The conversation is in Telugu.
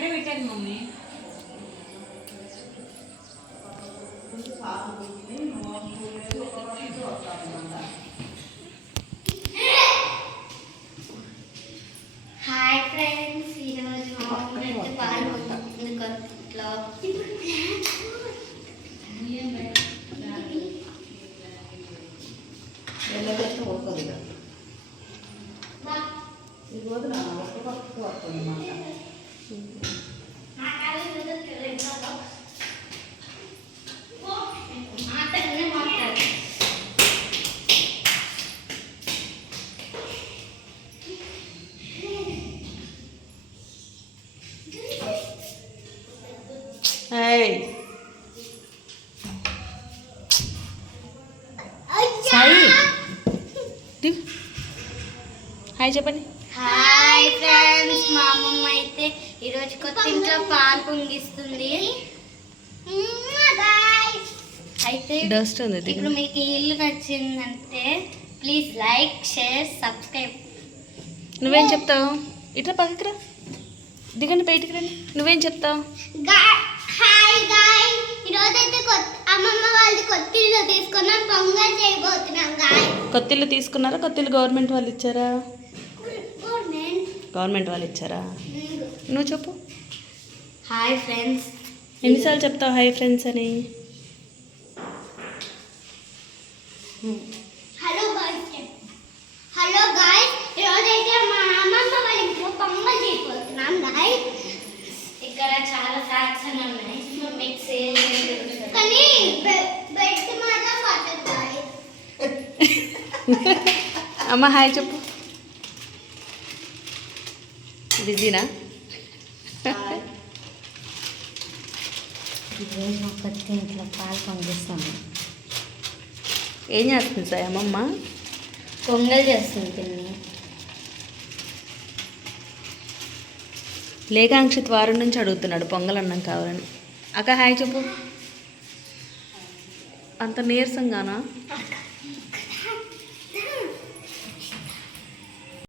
ఎక్కడ పెట్టాను మమ్మీ. హాయ్ ఫ్రెండ్స్ ఈరోజు మామూలు పాలు ఇది వద్దు నా వస్తుంది అన్నమాట సాయి. హాయ్ చెప్పండి. హాయ్ ఫ్రెండ్స్ మా అమ్మమ్మ అయితే ఈరోజు కొత్త ఇంట్లో పాలు పొంగిస్తుంది. అయితే డస్ట్ ఉంది. ఇప్పుడు మీకు ఈ ఇల్లు నచ్చిందంటే ప్లీజ్ లైక్ షేర్ సబ్స్క్రైబ్. నువ్వేం చెప్తావు? ఇట్లా పక్కకి రా. దిగండి బయటికి రండి. నువ్వేం చెప్తావు? వాళ్ళది కొత్త ఇల్లు తీసుకున్నాం పొంగల్ చేయబోతున్నాం గాయ్ కొత్తిల్లు తీసుకున్నారా? కొత్తిల్లు గవర్నమెంట్ వాళ్ళు ఇచ్చారా? గవర్నమెంట్ వాళ్ళు ఇచ్చారా? నువ్వు చెప్పు. హాయ్ ఫ్రెండ్స్ ఎన్నిసార్లు చెప్తావు హాయ్ ఫ్రెండ్స్ అని? హలో గాయ్స్ హలో గాయ్స్ ఈరోజు అయితే మా అమ్మమ్మ వాళ్ళ ఇంట్లో పొంగల్ చేయబోతున్నాం గాయ్స్ ఇక్కడ చాలా ఫ్యాక్ట్స్ అని ఉన్నాయి. మిక్స్ కానీ అమ్మ హాయ్ చెప్పు. బిజీనా? ఈరోజు కొత్త ఇంట్లో పాలు పొంగిస్తాము ఏం చేస్తుంది సాయి అమ్మమ్మ? పొంగల్ చేస్తుంది పిన్ని. లేఖాంక్షిత్ వారం నుంచి అడుగుతున్నాడు పొంగల్ అన్నం కావాలని. అక్క హాయ్ చెప్పు. అంత నీరసంగానా?